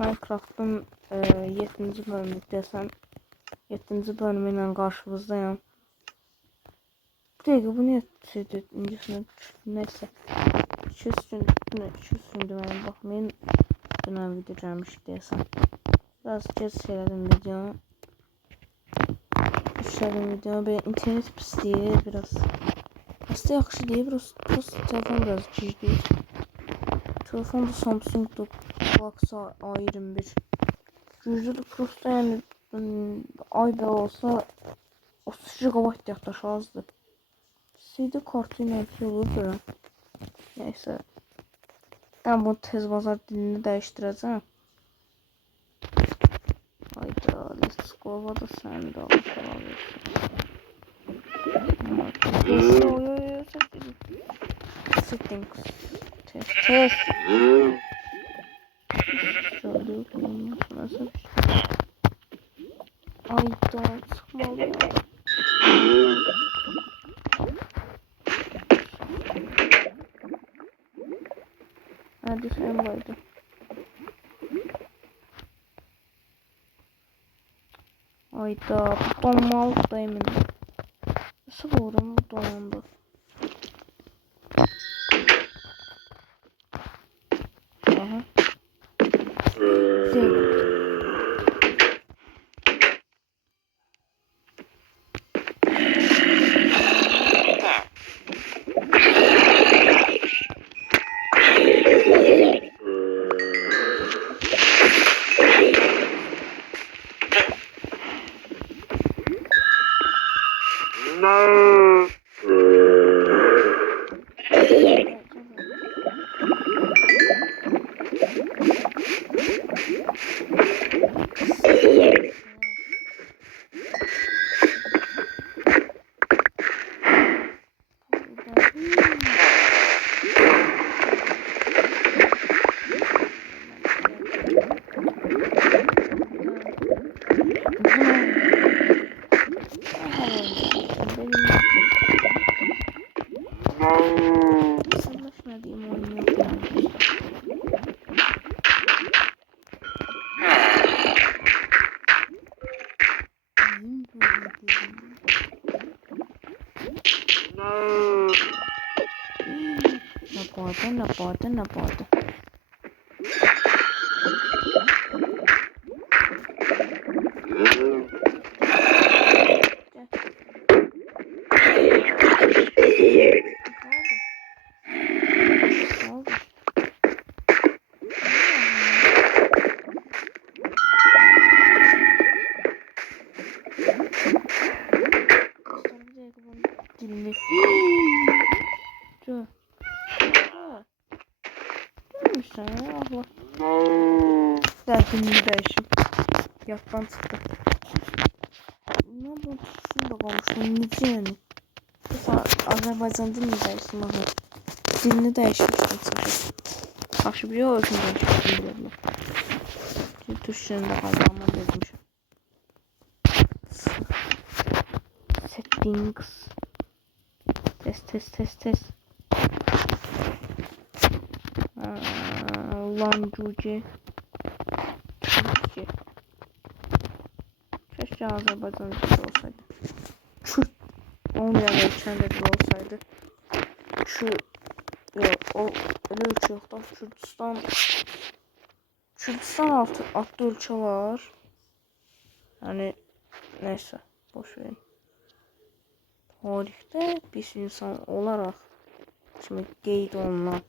Minecraft'ın 7. bölümü desem 7. bölümüyle karşınızdayım. Bu bu niye şeydi öncesine neyse 200 gündü ben bakmayın dönem video gelmiş desem biraz geç şeylerim video video ben internet pis değil biraz aslında yaxşı değil biraz telefon biraz gec değil telefon da Samsung'du Galaxy A21 güclü prosta yani ay be olsa 30 GB yaklaşık azdı. CD kartıyla bir olur böyle. Neyse. Ben bu tez bazar dilini değiştireceğim. Hayda, let's go. Vada sen de alışalım. Settings. Test. Şöyle yapalım. Nasıl bir şey? Hayda, sıkmalı ya. Hadi sen baydı. Hayda, bu donmalı da eminim. Nasıl vurdum bu donandı? Aha. Değil. No. Sanlaşmadığım oyun yok yani. Ne yapardın? Dilini. Dur. Görmüşsün ya Allah. Zaten değişim. Yaptan çıktı. Ne bu tutsun da konuştum. Nice yani. Mesela Azerbaycan dilini değiştim ama. Dilini değişmiştim sadece. Karşı bir özüm değişmiştim diyorum. Tuşlarında kazanma demişim. Settings. Test. Language. Türkçe. Keşke Azerbaycan dili olsaydı. Kürt. Olmayan ölçen de dil olsaydı. O öyle ölçü yok da. Kürdistan adlı ölçü var. Yani neyse. Boş verin. Tarihte pis insan olarak şimdi qeyd olunan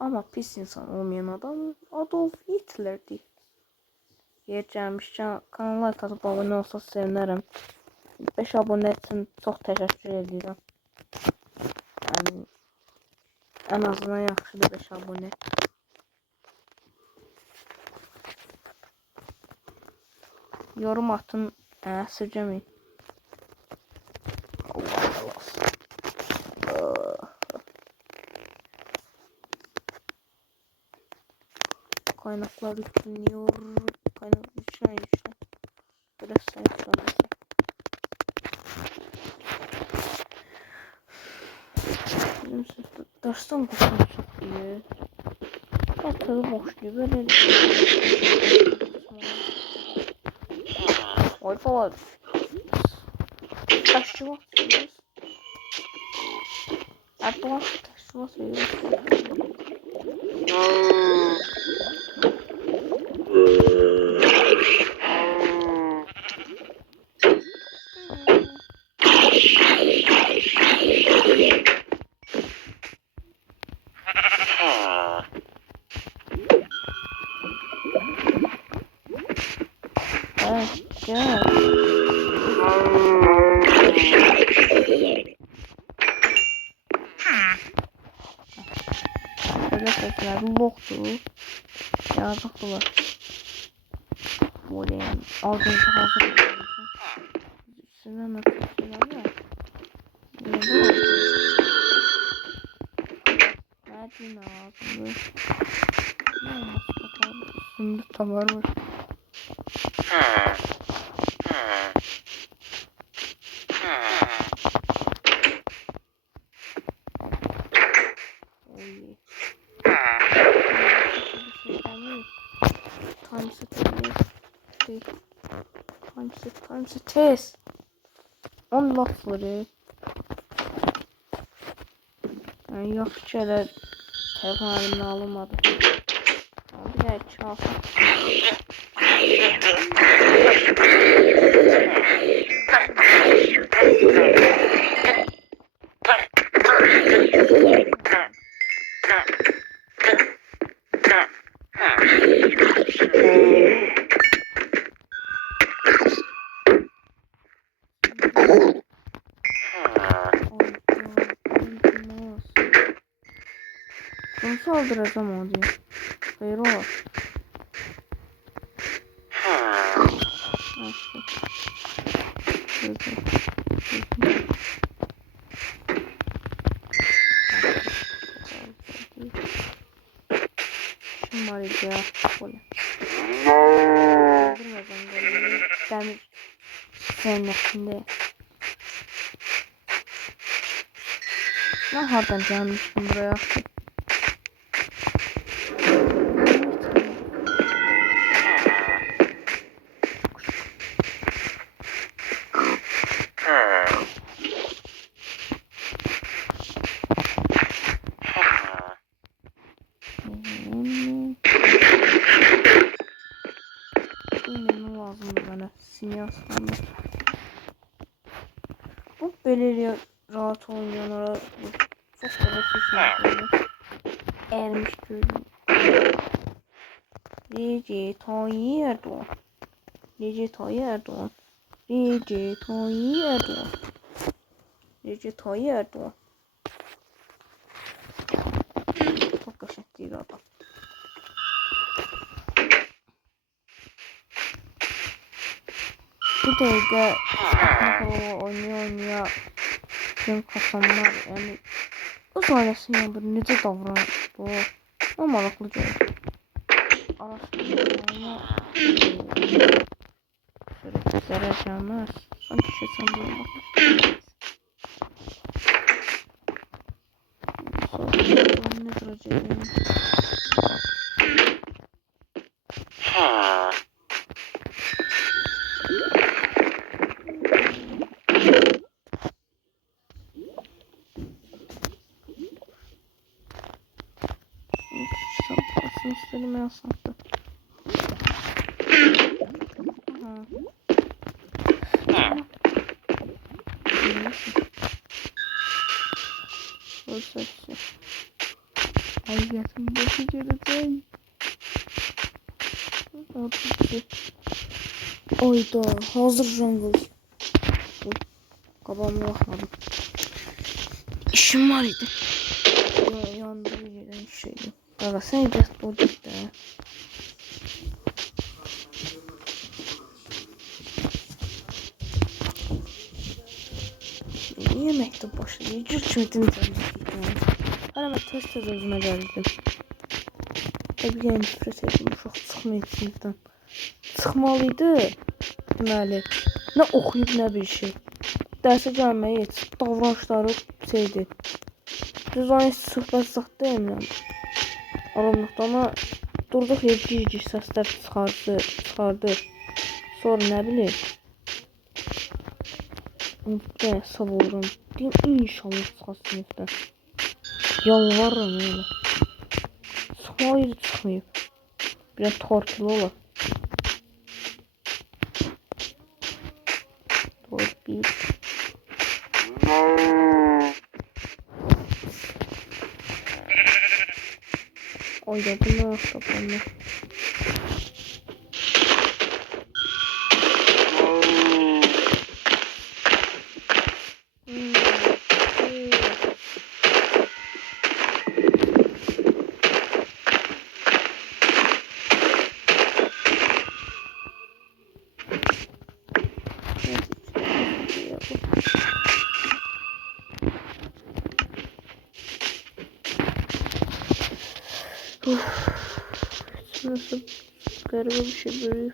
ama pis insan olmayan adam Adolf Hitler'di. Yer gəlmişkən kanala like atıp abone olsa sevinirim. 5 abone için çok teşekkür edirəm. Yani en azından yaxşıdır 5 abone. Yorum atın, sürcəməyin. Kaynaklar yükleniyor. Yüklen. Biraz sayıklar. Bizim sınıfta dersten kokunu çok iyi. Ortada boşluyor böyle. Oy falan. Taşçı bakıyoruz. Erdoğan taşçı bakıyoruz. Evet, gel. Şöyle sesler boktu. Yazıklar. Böyle ağzınızı hazır. Üstüne nasıl şeyler var? Ne bu? Nerede ağzımda? Ne olması bakalım. Üstünde tavar var. Oy. Time set test. 10 lafları. Yani yaxşı elə telefon əlimdən alınmadı. Ama bir də çalsın. Bunu saldıracağım o diye. Hayır o. Şimdi var ya. Böyle. Saldırmayacağım böyle. Demir. Senin içinde. Ben hardan gelmiştim buraya. Ne lazım bana? Sinyaslandı. Bu belirli rahat oynayanlara çok da seçim ermiş gördüm. Recep Tayyip Erdoğan. Recep Tayyip Erdoğan. Recep Tayyip Erdoğan. Recep Tayyip Erdoğan. Çok kaşık değil adam. Bu dakika oynuyor gün kasanlar yani o sayesinde yani necə davranır bu o maraqlı gəlir. Araşdırmalarına dərəcəmez sanki keçən bölüm baxmışdım. Ne duracağım? İstedim ya sattı. Fırsatçı. Hayatım bakıcıdır. Oyda hazır jungle. Kabağıma bakmadım. İşim var idi. Yanında bir yerden şeydi. Gaga sen de olacak da. Niye mektup başlıyor? Cürçmetin canını. Ama tez özüme geldim. Tabii yani nifret etdim. Uşaq çıxmayıb sinifdən. Çıxmalıydı. Deməli. Nə oxuyub, nə bir şey. Dərsə gəlməyə heç davranışları şeydi. Düz aynı söhbət zat deyiləm. aramlıqda ama durduq yer cici səslər çıxardır. Sonra nə bilir? Ben savururum. Deyim inşallah çıxar sinifdən. Yalvarırım öyle. Hayır çıxmayıb. Biraz torpil ola. Torpil. Ayda bu ne yaptı bana? Nasıl garip bir şey böyle.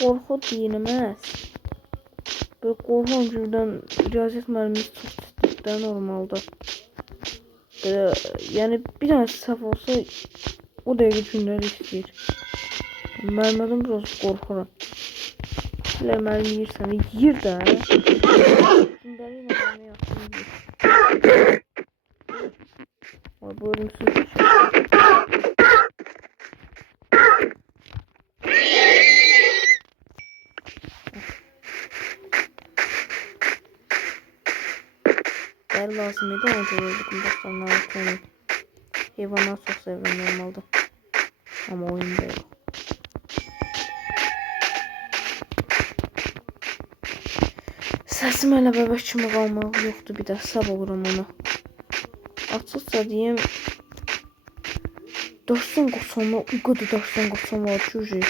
Korku dinlemez. Böyle korku önceden riyazet müellimiz çok istikler normalde. Yani bir tane saf olsa o dəqiqə günləri istəyir. Müəllimdən biraz qorxuram. Elə müəllim yiyirsən, yiyir də. Gündəlik nədən yaxşı yiyir. Ay, bu ölümsüz bir şey. Dər lazım idi, ona görə öldürdüm dostlarına onu. Heyvanlar çox sevirəm normalda. Ama oyunda yok. Səsim elə bəbək kimi qalmaq yoxdur, bir də səb olurum ona. Açıqca deyim, daşdan qoçanlar, o qədər daşdan qoçan var ki,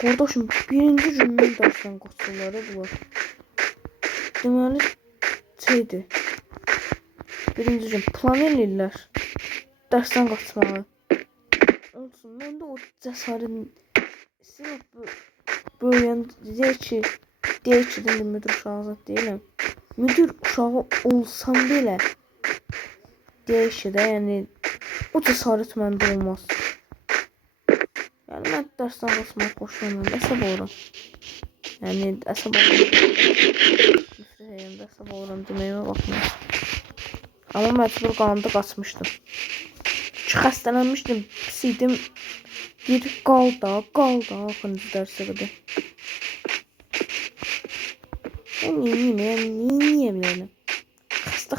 qardaşım, birinci gün mən daşdan qoçanları bunlar. Deməli, şeydir, birinci gün plan eləyirlər, daşdan qoçmağı. Olsun, mən də o cəsarətin böyüyən deyək ki, müdür uşağı deyiləm. Müdür uşağı olsam belə, deyək ki də, yəni, o cəsarət məndə olmaz. Yəni, mən dərsdən basmaq xoşlamam, əsəb oluram. Yəni, əsəb oluram. Əsəb oluram deməyimə baxmayın. Amma məcbur qalanda qaçmışdım. Çünki xəstələnmişdim, pis idim. Bir qal da, axırıncı dərsə qədər. Ben niye bilelim? Xəstə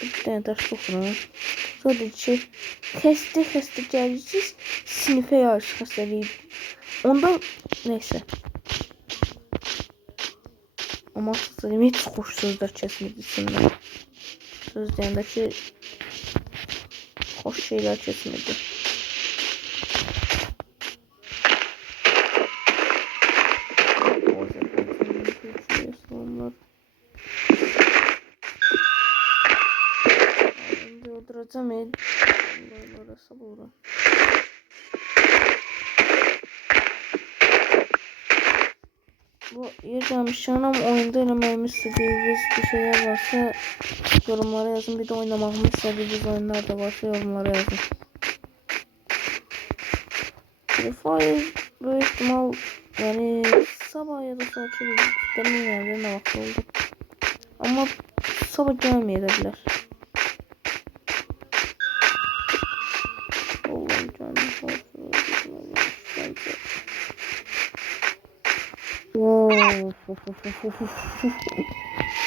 bir tane dərs oxuram. Sadəcə xəstə gələcəksiniz, sinifə yarış xəstəliyib. Ondan neyse. Ama sizin hiç xoş sözlər kəsmirdi. Söz deyəndə ki, xoş şeylər kəsmirdi. Öldüreceğim el. Orası burada. Bu yer gelmişken ama oyunda oynamamı istediğiniz bir şeyler varsa yorumlara yazın. Bir de oynamamı istediğiniz oyunlar da varsa yorumlara yazın. Free Fire büyük ihtimal yani sabah ya da saat bilmiyorum ne vakit oldu. Ama sabah gelmeyebilirler. Allah'ım canım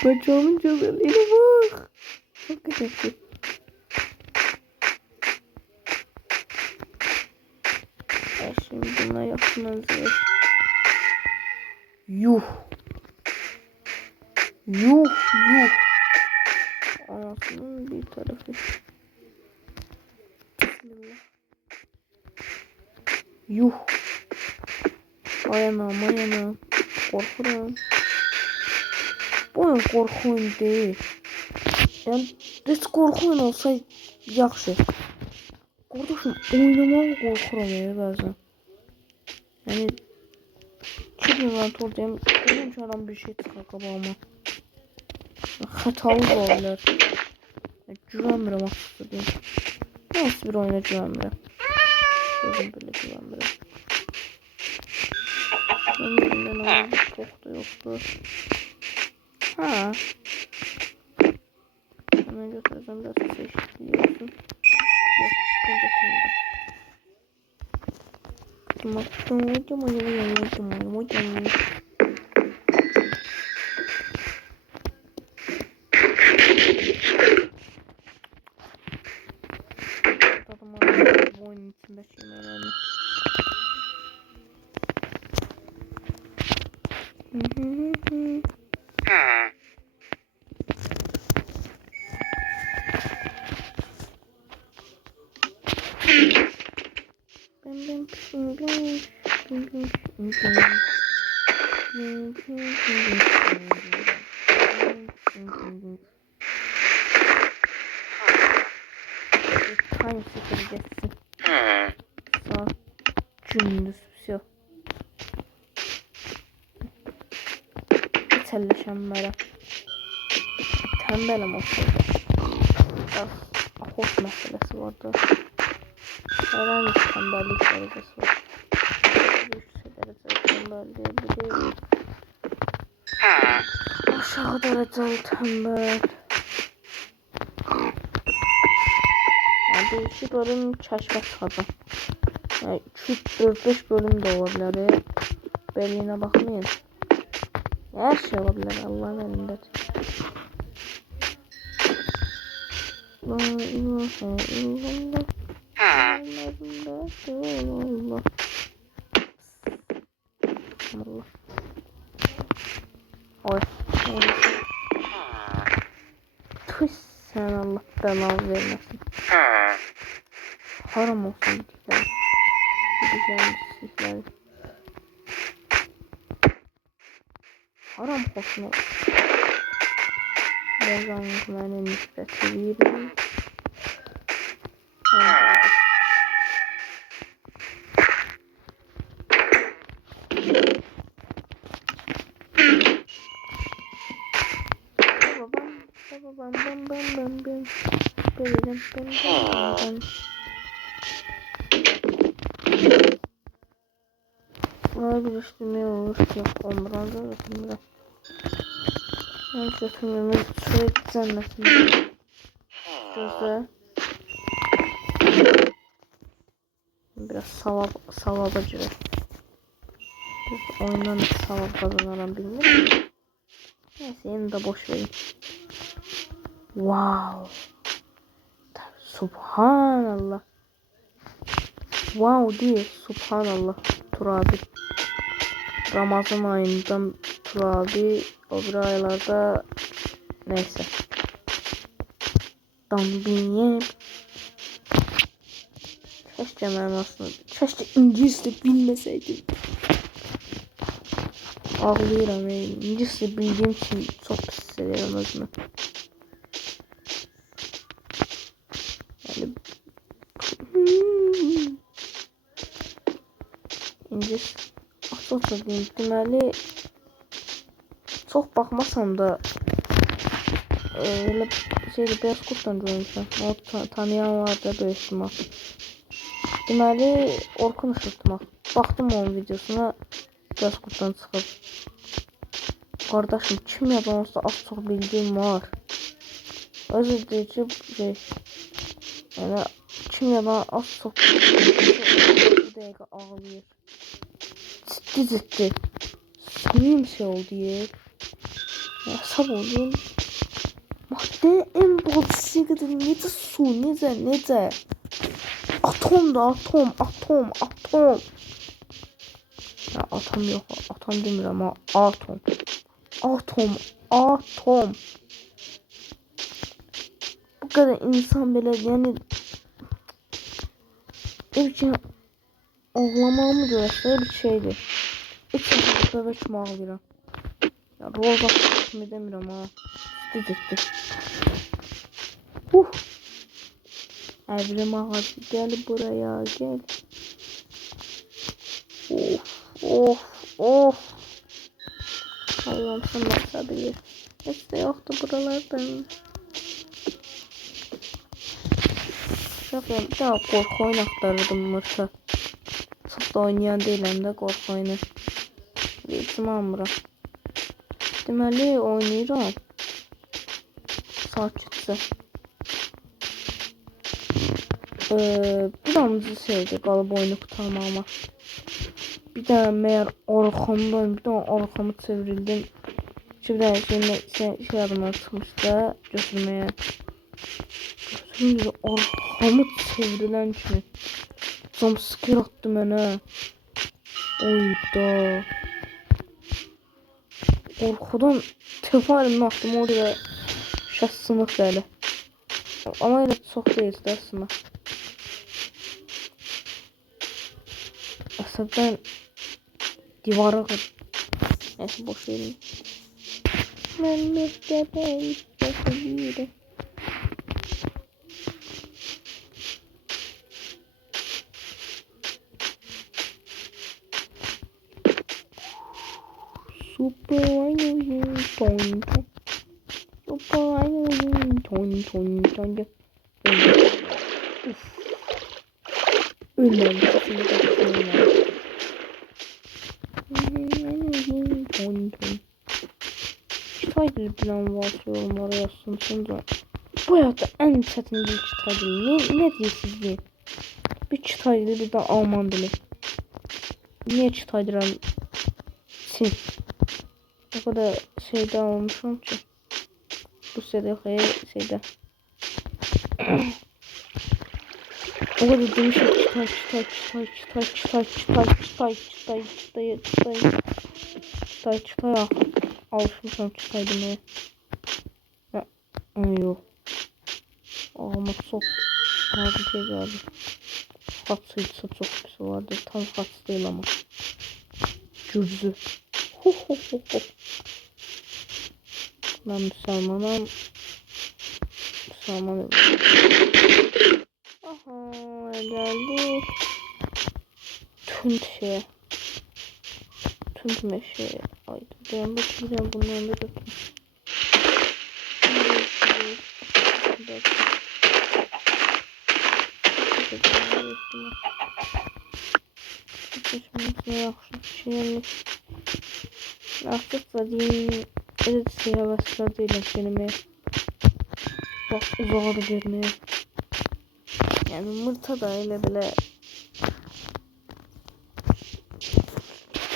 bacağımın güzelliğine bak. Çok güzel. Şimdi buna yapmanızı. Yuh. Anasının bir tarafı. Bismillah. Yuh. Ayana. Korkuram. Bu oyun korku oyunu değil. Yani heç korku oyunu olsa yaxşı. Qardaşım, oynamağa qorxuram bəzən. Yəni, 2000 rand olayım, onun ki, adam bir şey çıxar qabağıma. Xətalı da olar. Güvənmirəm açıqda deyim. Neyse bir oyuna güvenmirəm. Özüm belə güvenmirəm. Benim elimdə nə oldu? Çox da yoxdur. Ha. Hemen götüreceğim biraz seçtiği olsun. Yok, bunu götürmeyeceğim. Tadıma bu oyunun içindeki yemeğlerini. Time süpüreceksin. Saat gündüz все. Telleşenlere. Tembelim olsaydı. Biraz ahos meselesi vardı. Herhangi bir tembellik derecesi var. Bir derece tembel diyebiliriz. Aşağı dereceli tembel. Yani değişik bölüm keşfet çıxacaq. Yani 2-4-5 bölüm de olabilir. Belirine bakmayın. Her şey olabilir Allah'ın elindedir. La ilahe illallah. Allah. Allah. Oy. Tüh sen Allah belanı vermesin. Haram olsun gideceğim. Gideceğim. Haram olsun. Birazdan yüzlerine nispet veririm. Var birleştirmeye olur ki ondan da öğretimde. Ben götürmemi sürekli cennetim. Gözde. Biraz savaba girer. Biz oyundan savab kazanıram bilmiyorum. Neyse yine de boş verin. Wow. Subhanallah. Wow değil. Subhanallah. Turabi. Ramazan ayından Turabi. O bir aylarda neyse. Dambiye. Keşke ben aslında. Keşke İngilizce bilmeseydim. Ağlıyorum. İngilizce bildiğim için çok pis hissediyorum özümü. Yani İngiliz açıkça deyim. Deməli çok bakmasam da öyle şeyde biraz kurttan görmüşüm. O tanıyan var da böyük ihtimal. Deməli Orkun Işıltmaq. Baxdım onun videosuna biraz kurtdan çıxıb. Kardeşim kim yapan olsa az çok bildiğim var. Özür dilerim şey. Yani kim yapan az çok bu dakika ağlıyor. Ciddi. Sinir şey oldu ya. Ya sab oldum. Madde en bozisi kadar necə su necə. Atom da atom. Ya atom yok. Atom demirəm ama atom. Bu kadar insan belə yani bir ağlamağımı görəsə bir şeydir. İlk dəfə bebek kimi ağlayıram. Ya roza kimi demirəm ha. Ciddi. Evrim ağacı gel buraya gel. Of. Allah'ım sen nasıl bilir. Hiç de yoktu buralardan. Şefim bir daha korku oyun aktarırdım Mırta. Çok da oynayan değilim de korku oyunu. Reytim almıram. Deməli oynayıram. Sakitcə. Bir damcı şeydi qalıb oyunu qurtarmağıma. Bir də məyər arxamdan bir daha arxamı çevrildim. Şimdi şey adımdan çıkmıştı götürmeye. Götürünce arxamı çevrilen kimi jumpscare attı mənə. Oyda. Arxadan telefon elimdən attım oraya şəssiniq belə. Ama elə çox deyildi aslında. Əsəbdən divara qırdım. Neyse boş verin. Mən məktəbə başlayıram. Super oyun tonto. Super oyun tonto. Ölmem kesinlikle ölmem. Title plan var yorumlara yazsın sonra. Bu hayatta en çetin bir title ne diyorsunuz? Bir title bir de Alman dili. Niye title'dan Çin? O kadar şeyde olmuşum ki. Rusya'da şeyde. O kadar değişik çıtay alışmışım çıtay demeye. Yok. Ama çok ağır bir şey geldi. Hatsıysa çok bir şey vardı. Tam hats değil ama. Cürzü. Ben Müslümanım. Müslümanım. Aha geldik. Tünt şeye. Tünt meşe. Ay ben bakacağım bundan da götürüm. Artık da diyeyim. Evet siyahlaşlar değilim kendime. Bak uzağa da görmeye. Yani Mırta da öyle bile.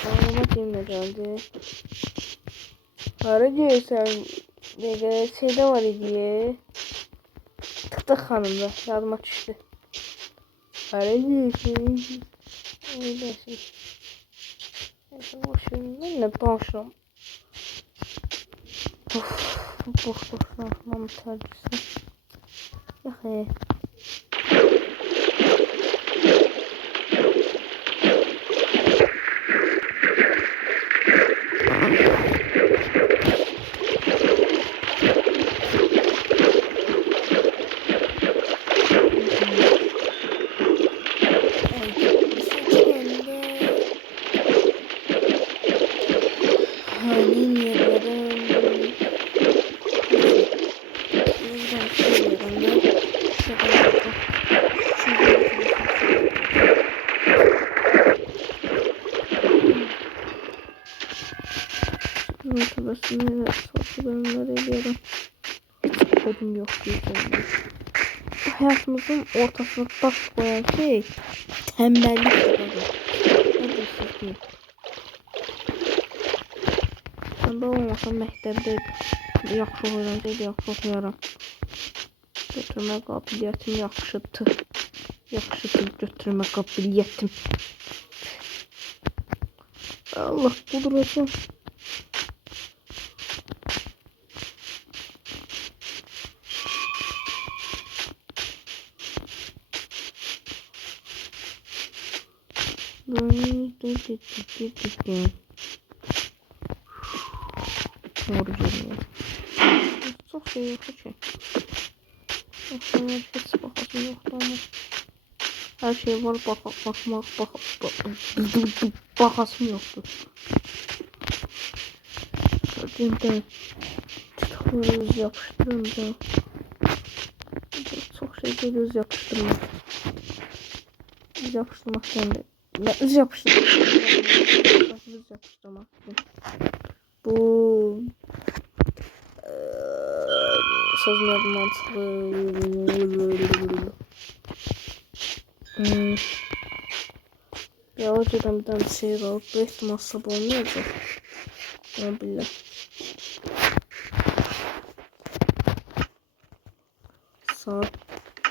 Ağlama kimle geldi. Ara görsen böyle şeyde var diye. Tık hanımda yardıma düştü. Ara görsen. Öyle şey. Neyse boşverin. Ben de danışıram. Of. Boş danışmam tercihsi. Yaxı. Arkadaşım ve sosyal bölümleri ediyorum. Hiç kodum yok diyeceğim. Hayatımızın ortasına taş koyan şey tembellik kadar. Ne diyorsunuz? Tembel olmasam məktəbdə yaxşı öyrəncəydi, yaxşı oxuyaram. Götürmə qabiliyyətim yaxşıdır. Yaxşıdır götürmə qabiliyyətim. Allah quduracam. Çok şey yok ki. Hiç bakasım yoktu ama. Her şey var bakasım yoktu. Gördüğümde kitaplarımızı yapıştırırım da. Çok şey geliyor, yapıştırmak. Üz yapıştırmak değil. Ne üz yapıştırmak? Üz yapıştırmak. Bu sözün adı mantıklı. Ya önceden bir tane şey var. Bu ihtimal sabah olmayacak. Ama billah. Saat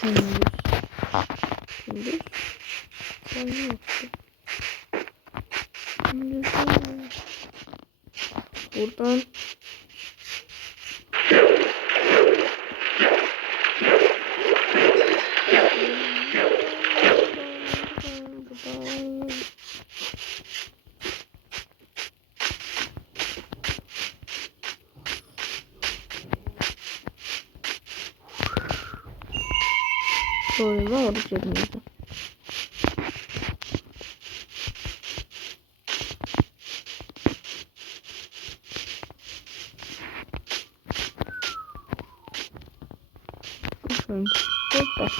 gündüz. Gündüz. Gündüz yoktu. Gündüz. Buradan soyma orijinaliydi. Not bad.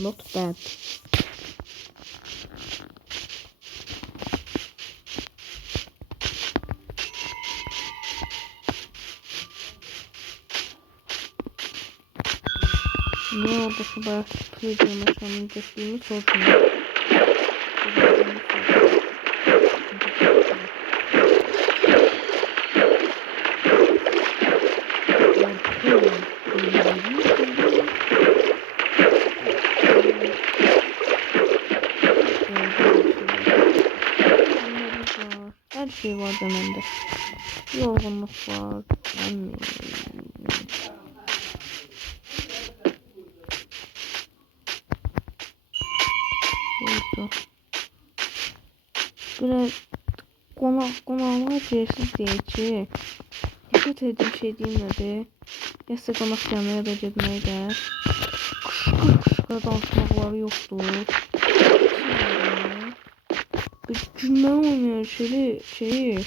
Not bad. Ne oldu şu bayağı sıkıldığım aşağının geçtiğimi sormuyor. Her şey var demende. Yorgunluk var. Oldu. Biraz konağına cersiz diyeceği. Dikkat edin şey deyilmədi. Ya size konak yanına da getməyi də. Qışqır danışmaqları yoxdur. Bir cümle oynayan şeyi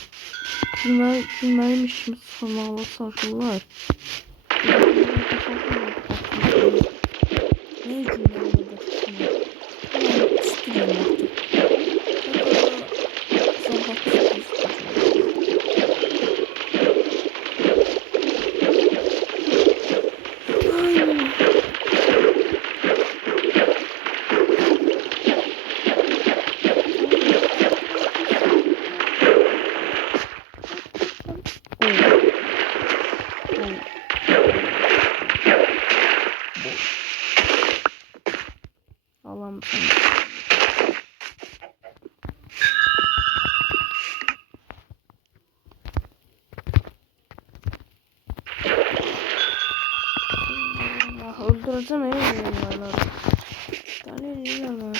cümleymiş kimi sıxılmaqla çalışırlar. Ne cümle oynadı? Allah'ım. Öldüreceğim evimlerden. Tane yiyorlar.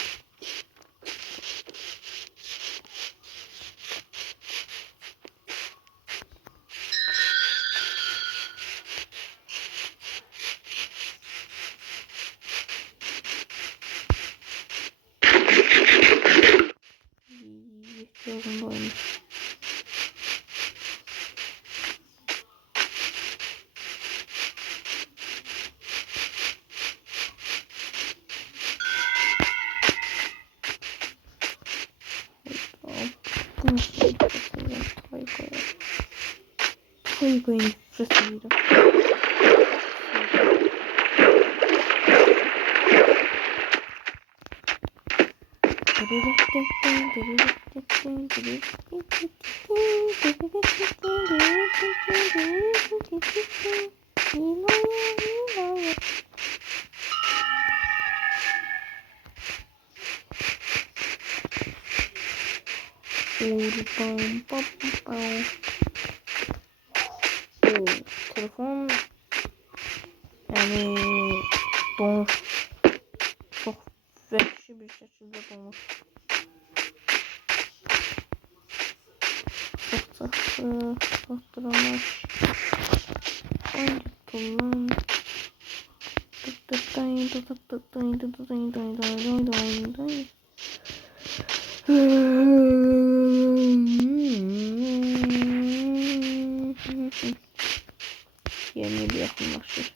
İhtiyacım varmış. Toygo'ya nefret ediyorum. Telefon yani donmuş. Çok vahşi bir şekilde donmuş. Sattıramaz. Hangi kullan? Yeni bir yakınlaşır.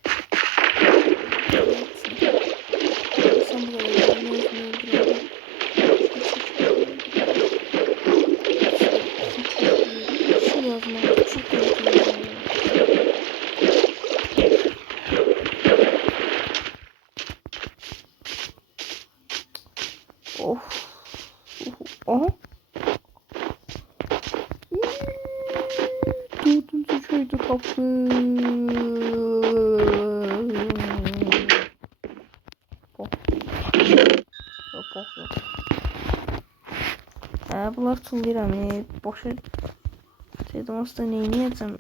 Aha. Dördüncü şeyde tapdım. Bok. Yok bok yok. Bunlar tullayıram. Boşa şeyden aslında neyini yiyeceğim.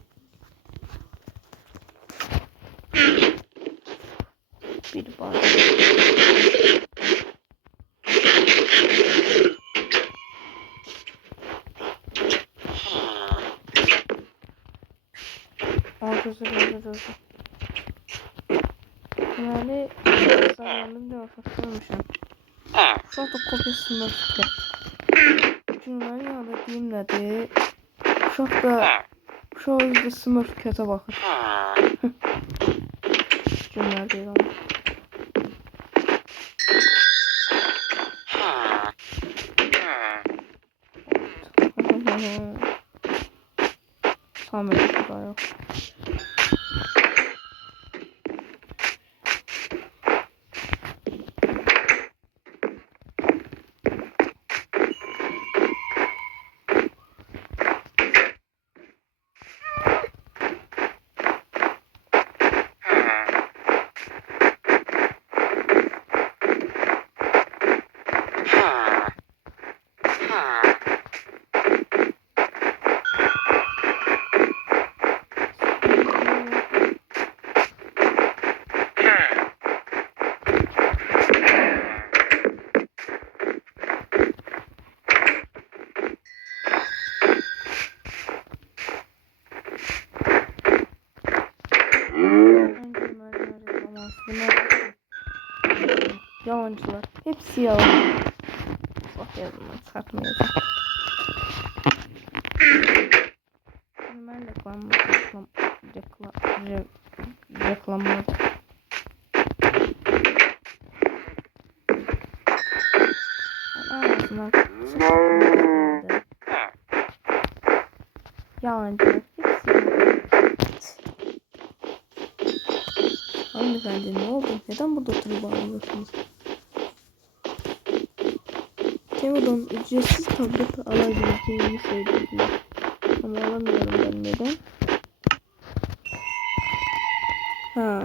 Bir bak. Gözü. Deməli, zamanında bir başlamışam. Uşaq da kopyasında tutdu. Cümlənin yanında deyim nədir? Uşaq özü də Smurf kötə baxır. Cümlə deyil ama. Samet burada yok. Yalancılar. Hepsi yalan. Bak yazımdan çıkartmayacağım. Ben reklamladım. Ağzına yalancılar. Hepsi yalan. Hanımefendi ne oldu? Neden burada oturup bağırıyorsunuz? Teo'dan ücretsiz tablet alabileceğimi söylediler. Ama alamıyorum ben neden? Ha.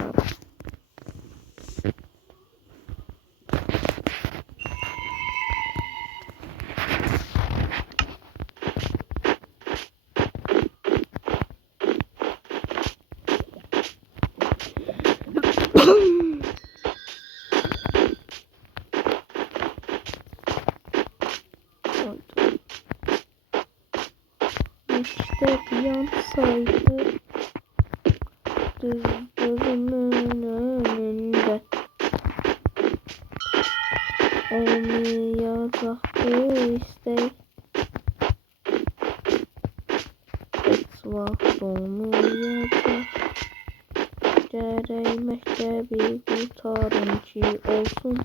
İşte bir an saydı gözümün önünde olmayacaktı işte hiç vakit olmayacak gerek mektebi kurtarıcı olsun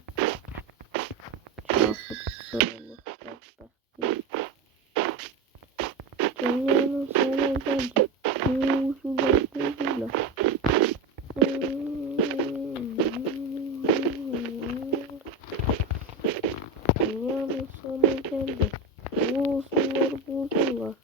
çarpıksı olur bedbahti dünyanın sonu geldi Uğursuzlar dünyanın sonu geldi Uğursuzlar buzullar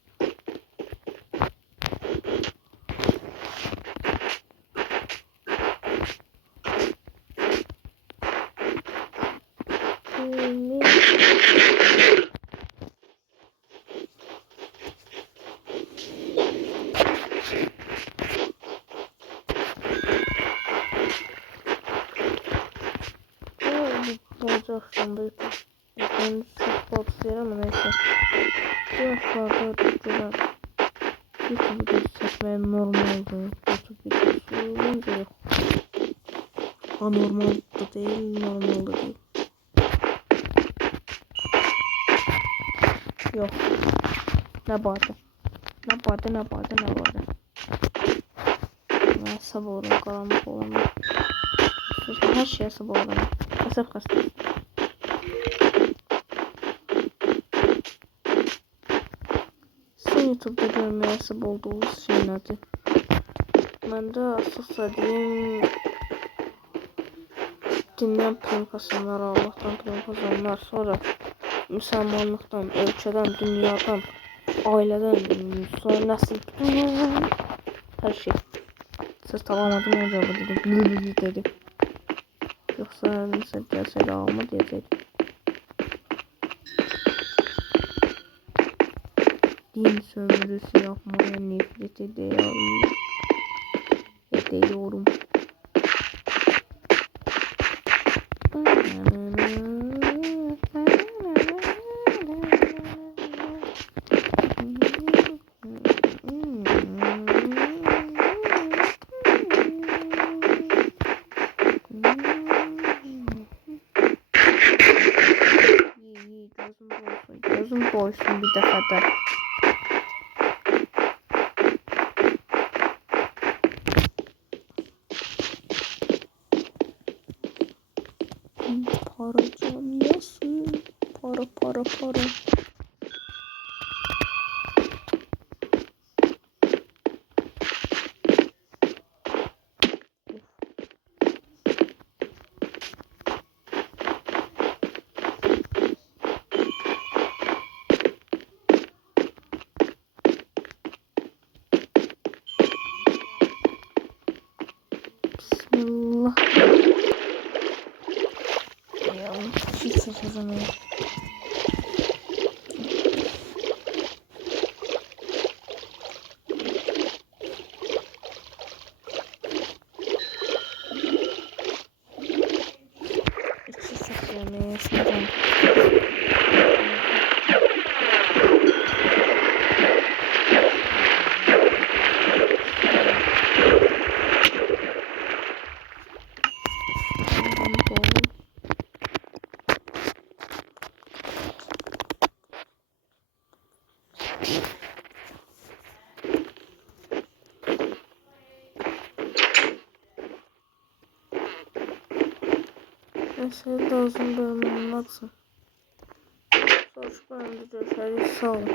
olacaksın bu ben support verir ama neyse bu yaşlarda duran YouTube videosu çekmeye normaldi YouTube videosu olunca yok anormal da değil normal da değil yok ne vardı ben sabırım karanlık olanlar her şeye sabırım hesap kastım YouTube'da görmeye nasip olduğumuz şeylerdi. Ben de asıl diyeyim dinleyen prim kazanlar Allah'tan prim kazanlar sonra müsəlmanlıqdan, ölkədən, dünyadan, ailədən, sonra nəsil, hər şey. Söz tapamadım acaba dedim. Dedim. Yoxsa nəsə gəlsəydi alma deyəcəkdim. Din sömürüsü yapmaya nefret ediyorum. Gözüm boysun bir dəfə də. Para camiyası. Para. Bismillah. Ya hiç seçeceğim ya. İçi seçeceğim ya. Seçeceğim. Mesela lazım bölümünün aksın. Sonuç bölümde görüşürüz. Sağ olun.